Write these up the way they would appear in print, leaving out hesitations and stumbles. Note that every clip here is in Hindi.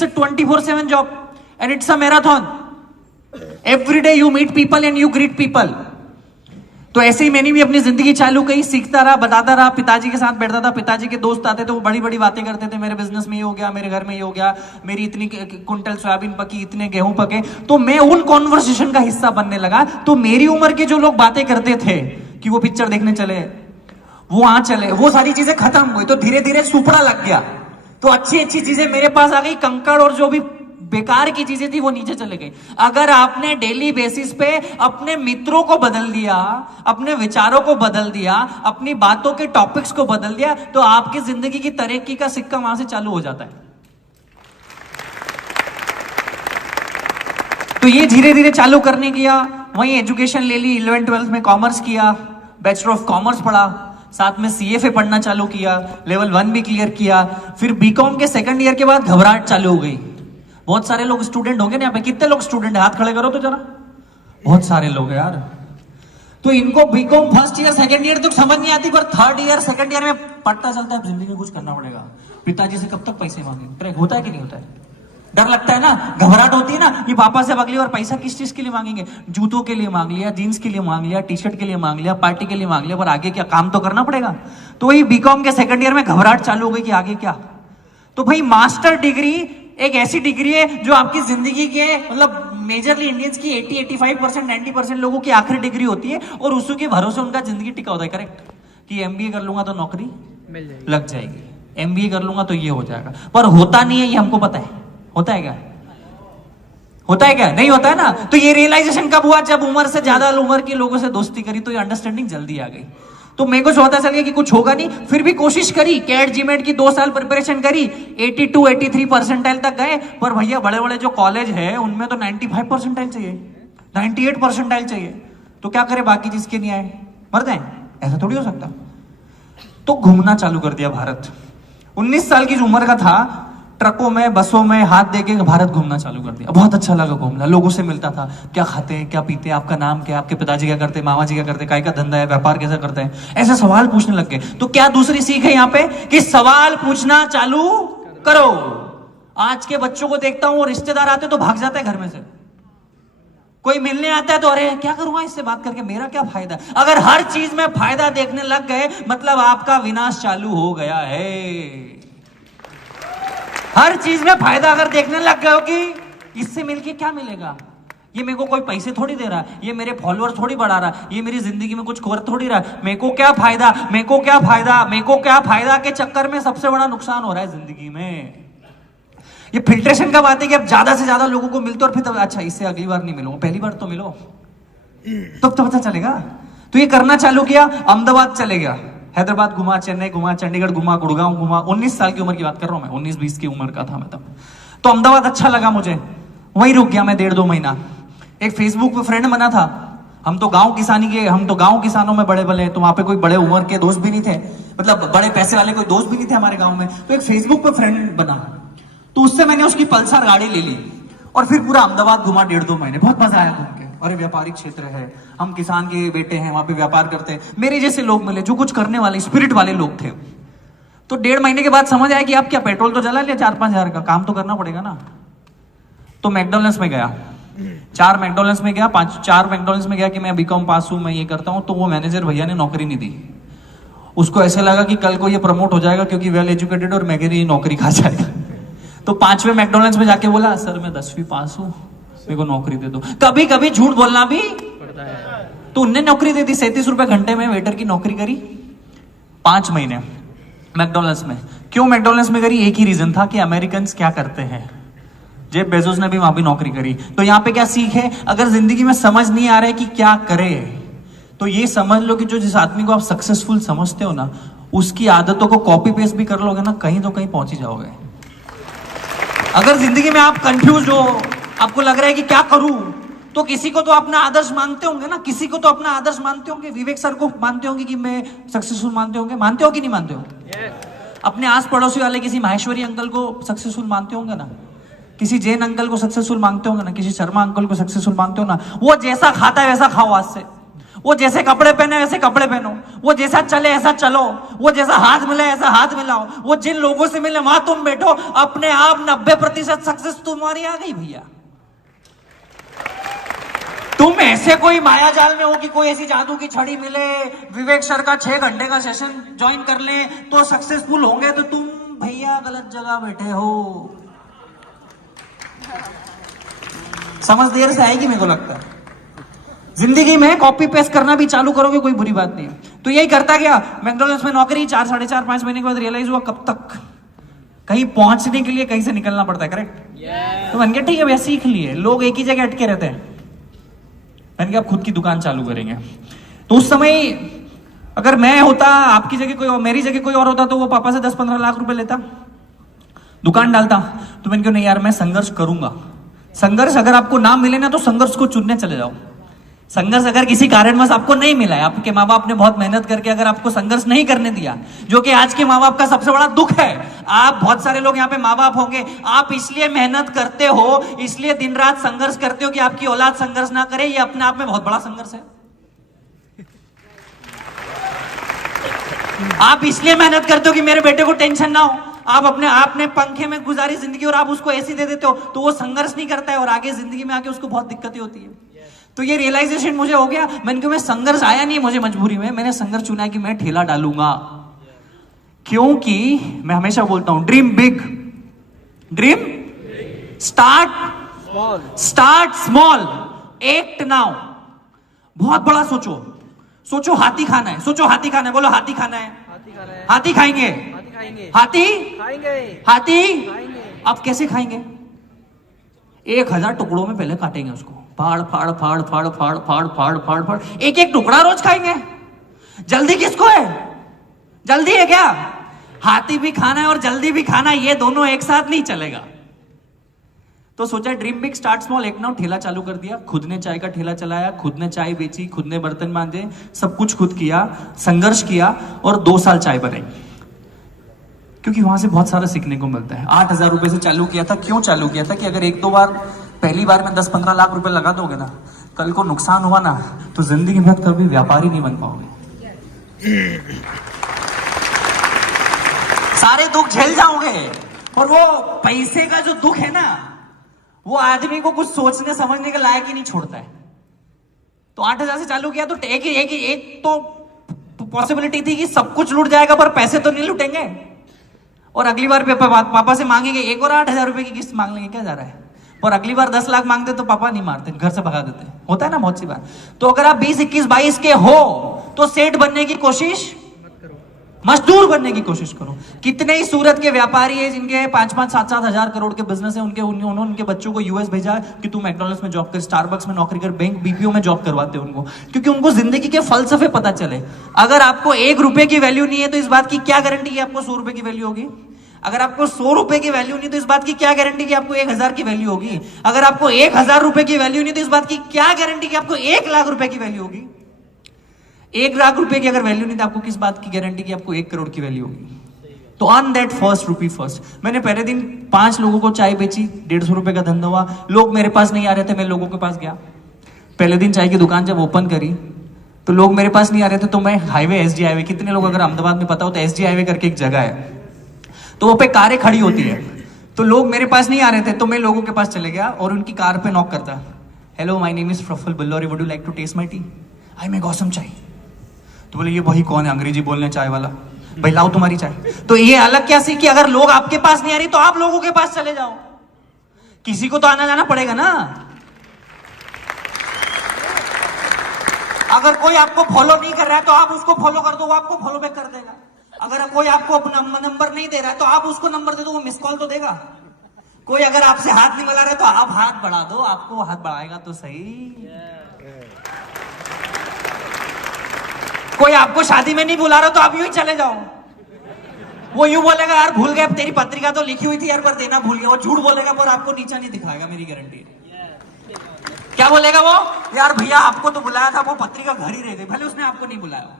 it's a 24/7 job and it's a marathon. Every day you meet people and you greet people. तो ऐसे ही मैंने भी अपनी जिंदगी चालू की, सीखता रहा, बताता रहा, पिताजी के साथ बैठता था, पिताजी के दोस्त आते थे, वो बड़ी बड़ी बातें करते थे, मेरे बिजनेस में ये हो गया, मेरे घर में ये हो गया, मेरी इतनी कुंटल सोयाबीन पकी, इतने गेहूं पके, तो मैं उन कॉन्वर्सेशन का हिस्सा बनने लगा। तो मेरी उम्र के जो लोग बातें करते थे कि वो पिक्चर देखने चले, वो वहां चले, वो सारी चीजें खत्म हुई, तो धीरे धीरे सुपड़ा लग गया। तो अच्छी अच्छी चीजें मेरे पास आ गई, कंकड़ और जो भी बेकार की चीजें थी वो नीचे चले गई। अगर आपने डेली बेसिस पे अपने मित्रों को बदल दिया, अपने विचारों को बदल दिया, अपनी बातों के टॉपिक्स को बदल दिया, तो आपकी जिंदगी की तरक्की का सिक्का वहां से चालू हो जाता है। तो ये धीरे धीरे चालू करने किया, वहीं एजुकेशन ले ली, 11th 12th में कॉमर्स किया, बैचलर ऑफ कॉमर्स पढ़ा, साथ में CFA पढ़ना चालू किया, लेवल 1 भी क्लियर किया। फिर बीकॉम के सेकंड ईयर के बाद घबराहट चालू हो गई। बहुत सारे लोग स्टूडेंट होंगे ना यहाँ पे, कितने लोग स्टूडेंट है, हाथ खड़े करो तो जरा। बहुत सारे लोग हैं यार। तो इनको BCom first year second year तो समझ नहीं आती, पर थर्ड ईयर सेकंड ईयर में पता चलता है जिंदगी में कुछ करना पड़ेगा, पिताजी से कब तक पैसे मांगे, होता है कि नहीं होता है? डर लगता है ना, घबराहट होती है ना कि पापा से अगली बार पैसा किस चीज के लिए मांगेंगे, जूतों के लिए मांग लिया, जीन्स के लिए मांग लिया, टी-शर्ट के लिए मांग लिया, पार्टी के लिए मांग लिया, पर आगे क्या, काम तो करना पड़ेगा। तो वही बीकॉम के सेकंड ईयर में घबराहट चालू हो गई कि आगे क्या। तो भाई मास्टर डिग्री एक ऐसी डिग्री है जो आपकी जिंदगी के मतलब मेजरली इंडियंस की 80-85%, 90% लोगों की आखिरी डिग्री होती है, और उसी के भरोसे उनका जिंदगी टिका होता है। करेक्ट कि MBA कर लूंगा तो नौकरी लग जाएगी, MBA कर लूंगा तो ये हो जाएगा, पर होता नहीं है, ये हमको पता है। होता है क्या? होता है क्या? नहीं होता है ना। तो ये रियलाइजेशन कब हुआ? जब उम्र से ज्यादा उम्र के लोगों से दोस्ती करी, तो ये अंडरस्टैंडिंग जल्दी आ गई। तो मेरे को पता चल गया कि कुछ होगा नहीं, फिर भी कोशिश करी, कैट जीमेट की 2 साल प्रिपरेशन करी, 82-83 परसेंटाइल तक गए। पर भैया बड़े बड़े जो कॉलेज है उनमें तो 95 परसेंटाइल चाहिए, 98 परसेंटाइल चाहिए। तो क्या करे, बाकी जिसके नहीं आए मर जाए, ऐसा थोड़ी हो सकता। तो घूमना चालू कर दिया भारत। 19 साल की उम्र का था, ट्रकों में, बसों में हाथ देके भारत घूमना चालू कर दिया। बहुत अच्छा लगा घूमना, लोगों से मिलता था, क्या खाते हैं, क्या पीते हैं, आपका नाम क्या है, आपके पिताजी क्या करते हैं, मामा जी क्या करते हैं, काय का धंधा है, व्यापार कैसा करते हैं, ऐसे सवाल पूछने लग गए। तो क्या दूसरी सीख है यहाँ पे कि सवाल पूछना चालू करो। आज के बच्चों को देखता हूं, रिश्तेदार आते तो भाग जाता है घर में से, कोई मिलने आता है तो अरे क्या करूंगा इससे बात करके, मेरा क्या फायदा। अगर हर चीज में फायदा देखने लग गए, मतलब आपका विनाश चालू हो गया है। हर चीज में फायदा अगर देखने लग गए हो कि इससे मिलके क्या मिलेगा, ये मेरे को कोई पैसे थोड़ी दे रहा, ये मेरे फॉलोअर थोड़ी बढ़ा रहा, ये मेरी जिंदगी में कुछ कर थोड़ी रहा, मेरे को क्या फायदा, मेरे को क्या फायदा, मेरे को क्या फायदा के चक्कर में सबसे बड़ा नुकसान हो रहा है जिंदगी में। ये फिल्ट्रेशन का बात है कि अब ज्यादा से ज्यादा लोगों को मिलते और फिर अच्छा इससे अगली बार नहीं मिलूंगा, पहली बार तो मिलो, तब तो पता चलेगा। तो ये करना चालू किया, अहमदाबाद चले गया, हैदराबाद घुमा, चेन्नई घुमा, चंडीगढ़ घुमा, गुड़गांव घुमा। 19 साल की उम्र की बात कर रहा हूं मैं, 19-20 की उम्र का था मैं तब। तो अहमदाबाद अच्छा लगा मुझे, वहीं रुक गया मैं 1.5-2 महीना। एक फेसबुक पे फ्रेंड बना था, हम तो गांव किसानों में बड़े बड़े, तो वहां पे कोई बड़े उम्र के दोस्त भी नहीं थे, मतलब बड़े पैसे वाले कोई दोस्त भी नहीं थे हमारे गांव में। तो एक फेसबुक पे फ्रेंड बना, तो उससे मैंने उसकी पल्सर गाड़ी ले ली और फिर पूरा अहमदाबाद घुमा 1.5-2 महीने। बहुत मजा आया घूम के। अरे व्यापारिक क्षेत्र है, हम किसान के बेटे हैं, वहां पे व्यापार करते हैं, मेरे जैसे लोग मिले जो कुछ करने वाले स्पिरिट वाले लोग थे। तो 1.5 महीने के बाद समझ आया कि अब क्या, पेट्रोल तो जला लिया 4-5 हजार का, काम तो करना पड़ेगा ना। तो मैकडॉनल्ड्स में गया, 4 मैकडॉनल्ड्स में गया, 4 मैकडॉनल्ड्स में गया कि मैं बीकॉम पास हूं, मैं ये करता हूं। तो वो मैनेजर भैया ने नौकरी नहीं दी, उसको ऐसे लगा कि कल को ये प्रमोट हो जाएगा क्योंकि वेल एजुकेटेड और मेरी नौकरी खा जाएगा। तो 5वें मैकडॉनल्ड्स में जाके बोला, सर मैं 10वीं पास हूं, मेरे को नौकरी दे दो। कभी कभी झूठ बोलना भी पड़ता है। तो उनने नौकरी दे दी, 37 रुपए घंटे में वेटर की नौकरी करी 5 महीने मैकडॉनल्ड्स में। क्यों मैकडॉनल्ड्स में करी? एक ही रीजन था कि अमेरिकन क्या करते हैं। जेफ बेजोस ने भी वहां भी नौकरी करी। तो यहाँ पे क्या सीख है, अगर जिंदगी में समझ नहीं आ रहा है कि क्या करे, तो ये समझ लो कि जो जिस आदमी को आप सक्सेसफुल समझते हो ना, उसकी आदतों को कॉपी पेस्ट भी कर लोगे ना, कहीं तो कहीं पहुंच ही जाओगे। अगर जिंदगी में आप कंफ्यूज हो, आपको लग रहा है कि क्या करूं, तो किसी को तो अपना आदर्श मानते होंगे ना, किसी को तो अपना आदर्श मानते होंगे। विवेक सर को मानते होंगे कि मैं सक्सेसफुल मानते होंगे, मानते हो कि नहीं मानते हो? अपने आस पड़ोसी वाले किसी माहेश्वरी अंकल को सक्सेसफुल मानते होंगे ना, किसी जैन अंकल को सक्सेसफुल मानते होंगे ना, किसी शर्मा अंकल को सक्सेसफुल मानते हो ना। वो जैसा खाता है वैसा खाओ आज से, वो जैसे कपड़े पहने वैसे कपड़े पहनो, वो जैसा चले ऐसा चलो, वो जैसा हाथ मिले ऐसा हाथ मिलाओ, वो जिन लोगों से मिले वहां तुम बैठो, अपने आप 90% सक्सेस तुम्हारी आ गई भैया। तुम ऐसे कोई माया जाल में हो कि कोई ऐसी जादू की छड़ी मिले, विवेक सर का 6 घंटे का सेशन ज्वाइन कर ले तो सक्सेसफुल होंगे, तो तुम भैया गलत जगह बैठे हो। समझ देर से आएगी मेरे को लगता है। जिंदगी में कॉपी पेस्ट करना भी चालू करोगे कोई बुरी बात नहीं है। तो यही करता गया, मैकडॉनल्ड्स में नौकरी 4, 4.5, 5 महीने के बाद रियलाइज हुआ कब तक कहीं पहुंचने के लिए कहीं से निकलना पड़ता है, करेक्ट। तो मैंने कहा ठीक है भैया सीख लिए, लोग एक ही जगह अटके रहते हैं, मैंने कहा आप खुद की दुकान चालू करेंगे। तो उस समय अगर मैं होता, आपकी जगह कोई और, मेरी जगह कोई और होता, तो वो पापा से 10-15 लाख रुपए लेता, दुकान डालता। तो मैंने कहा नहीं यार मैं संघर्ष करूंगा। संघर्ष अगर आपको ना मिले ना तो संघर्ष को चुनने चले जाओ। संघर्ष अगर किसी कारणवश आपको नहीं मिला है, आपके माँ बाप ने बहुत मेहनत करके अगर आपको संघर्ष नहीं करने दिया, जो कि आज के माँ बाप का सबसे बड़ा दुख है। आप बहुत सारे लोग यहाँ पे माँ बाप होंगे, आप इसलिए मेहनत करते हो, इसलिए दिन रात संघर्ष करते हो कि आपकी औलाद संघर्ष ना करे। ये अपने आप में बहुत बड़ा संघर्ष है। आप इसलिए मेहनत करते हो कि मेरे बेटे को टेंशन ना हो। आप अपने आपने पंखे में गुजारी जिंदगी और आप उसको ऐसी दे देते हो, तो वो संघर्ष नहीं करता है और आगे जिंदगी में आके उसको बहुत दिक्कतें होती है। तो ये रियलाइजेशन मुझे हो गया। मैंने कहा मैं संघर्ष आया नहीं मुझे मजबूरी में, मैंने संघर्ष चुना है कि मैं ठेला डालूंगा। क्योंकि मैं हमेशा बोलता हूं dream big, dream start small, act now. बहुत बड़ा सोचो, सोचो हाथी खाना है, सोचो हाथी खाना है, बोलो हाथी खाना है, हाथी खाएंगे, हाथी हाथी। अब कैसे खाएंगे? 1000 टुकड़ों में पहले काटेंगे उसको, फाड़ फाड़ फाड़ फाड़ फाड़ फाड़ फाड़ फाड़ फाड़, एक एक टुकड़ा रोज खाएंगे। जल्दी किसको है? जल्दी है क्या? हाथी भी खाना है और जल्दी भी खाना, ये दोनों एक साथ नहीं चलेगा। तो सोचा ड्रीम बिग स्टार्ट स्मॉल, एक ना ठेला चालू कर दिया। खुद ने चाय का ठेला चलाया, खुद ने चाय बेची, खुद ने बर्तन मांजे, सब कुछ खुद किया, संघर्ष किया और 2 साल चाय बनाई। क्योंकि वहां से बहुत सारा सीखने को मिलता है। 8000 रुपए से चालू किया था। क्यों चालू किया था? कि अगर 1-2 बार पहली बार में 10-15 लाख रुपए लगा दोगे ना, कल को नुकसान हुआ ना, तो जिंदगी में कभी व्यापारी नहीं बन पाओगे। सारे दुख झेल जाओगे। और वो पैसे का जो दुख है ना, वो आदमी को कुछ सोचने समझने के लायक ही नहीं छोड़ता है। तो 8000 से चालू किया तो एक तो पॉसिबिलिटी थी कि सब कुछ लूट जाएगा पर पैसे तो नहीं लूटेंगे। और अगली बार पापा से मांगेंगे, एक और 8000 रुपए की किस्त मांग लेंगे, क्या जा रहा है। और अगली बार 10 लाख मांगते तो पापा नहीं मारते, घर से भगा देते। होता है ना बहुत सी बार। तो अगर आप 20, 21, 22 के हो तो सेठ बनने की कोशिश, मजदूर बनने की कोशिश करो। कितने ही सूरत के व्यापारी है जिनके 5-5, 7-7 हजार करोड़ के बिजनेस है, उन्होंने उनके बच्चों को यूएस भेजा कि तू मैकडॉनल्ड्स में जॉब कर, स्टारबक्स में नौकरी कर, बैंक बीपीओ में जॉब करवाते हैं उनको, क्योंकि उनको जिंदगी के फलसफे पता चले। अगर आपको 1 रुपए की वैल्यू नहीं है तो इस बात की क्या गारंटी है आपको 100 रुपए की वैल्यू होगी। अगर आपको 100 रुपए की वैल्यू नहीं तो इस बात की क्या गारंटी कि आपको 1000 की वैल्यू होगी। अगर आपको 1000 रुपए की वैल्यू नहीं तो इस बात की क्या गारंटी कि आपको 1 लाख रुपए की वैल्यू होगी। 1 लाख रुपए की अगर वैल्यू नहीं तो आपको किस बात की गारंटी कि आपको 1 करोड़ की वैल्यू होगी। तो earn that first rupee first. मैंने पहले दिन 5 लोगों को चाय बेची, 150 रुपए का धंधा हुआ। लोग मेरे पास नहीं आ रहे थे, मैं लोगों के पास गया। पहले दिन चाय की दुकान जब ओपन करी तो लोग मेरे पास नहीं आ रहे थे, तो मैं हाईवे, एसडी हाईवे, कितने लोग अगर अहमदाबाद में पता हो तो एसडी हाईवे करके एक जगह है, तो वो पे कारें खड़ी होती है। तो लोग मेरे पास नहीं आ रहे थे तो मैं लोगों के पास चले गया और उनकी कार पे नॉक करता, hello my name is Praful Billauri, would you like to taste my tea, I make awesome chai. तो बोले ये वही कौन है अंग्रेजी बोलने चाय वाला, भाई लाओ तुम्हारी चाय। तो ये अलग क्या सीखी, अगर लोग आपके पास नहीं आ रही तो आप लोगों के पास चले जाओ। किसी को तो आना जाना पड़ेगा ना। अगर कोई आपको फॉलो नहीं कर रहा है तो आप उसको फॉलो कर दो, वो आपको फॉलो बैक कर देगा। अगर कोई आपको अपना नंबर नहीं दे रहा है तो आप उसको नंबर दे दो, वो मिस कॉल तो देगा। कोई अगर आपसे हाथ नहीं मिला रहा है तो आप हाथ बढ़ा दो, आपको हाथ बढ़ाएगा तो सही। कोई आपको शादी में नहीं बुला रहा तो आप यूं ही चले जाओ। वो यूं बोलेगा यार भूल गए, तेरी पत्रिका तो लिखी हुई थी यार पर देना भूल गया। वो झूठ बोलेगा पर आपको नीचा नहीं दिखाएगा, मेरी गारंटी है। क्या बोलेगा वो, यार भैया आपको तो बुलाया था, वो पत्रिका घर ही रह गई, भले उसने आपको नहीं बुलाया।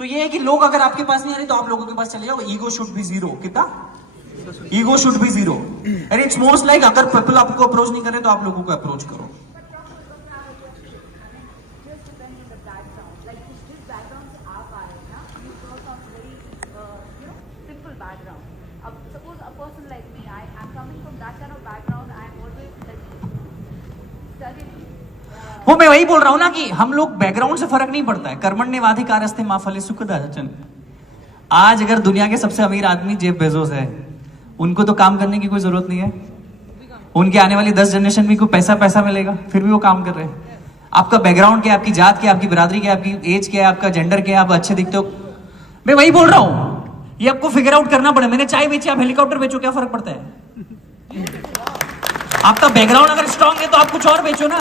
सो ये है कि लोग अगर आपके पास नहीं आ रहे तो आप लोगों के पास चले जाओ। Ego should be zero. कितना? Ego should be zero. And it's most like अगर पीपल आपको अप्रोच नहीं कर रहे तो आप लोगों को अप्रोच करो। kind of background, I'm always studied. वो मैं वही बोल रहा हूं ना कि हम लोग बैकग्राउंड से फर्क नहीं पड़ता है। कर्मण्येवाधिकारस्ते मा फले सुखदाचन। आज अगर दुनिया के सबसे अमीर आदमी जेफ बेजोस है, उनको तो काम करने की कोई जरूरत नहीं है। उनके आने वाली 10 जनरेशन में को पैसा पैसा मिलेगा, फिर भी वो काम कर रहे हैं। आपका बैकग्राउंड क्या है, आपकी जात क्या है, आपकी बिरादरी क्या है, आपकी एज क्या है, आपका जेंडर क्या है, आप अच्छे दिखते हो, मैं वही बोल रहा हूं। ये आपको फिगर आउट करना पड़े। मैंने चाय बेची, आप हेलीकॉप्टर बेचो, क्या फर्क पड़ता है? आपका बैकग्राउंड अगर स्ट्रांग है तो आप कुछ और बेचो ना।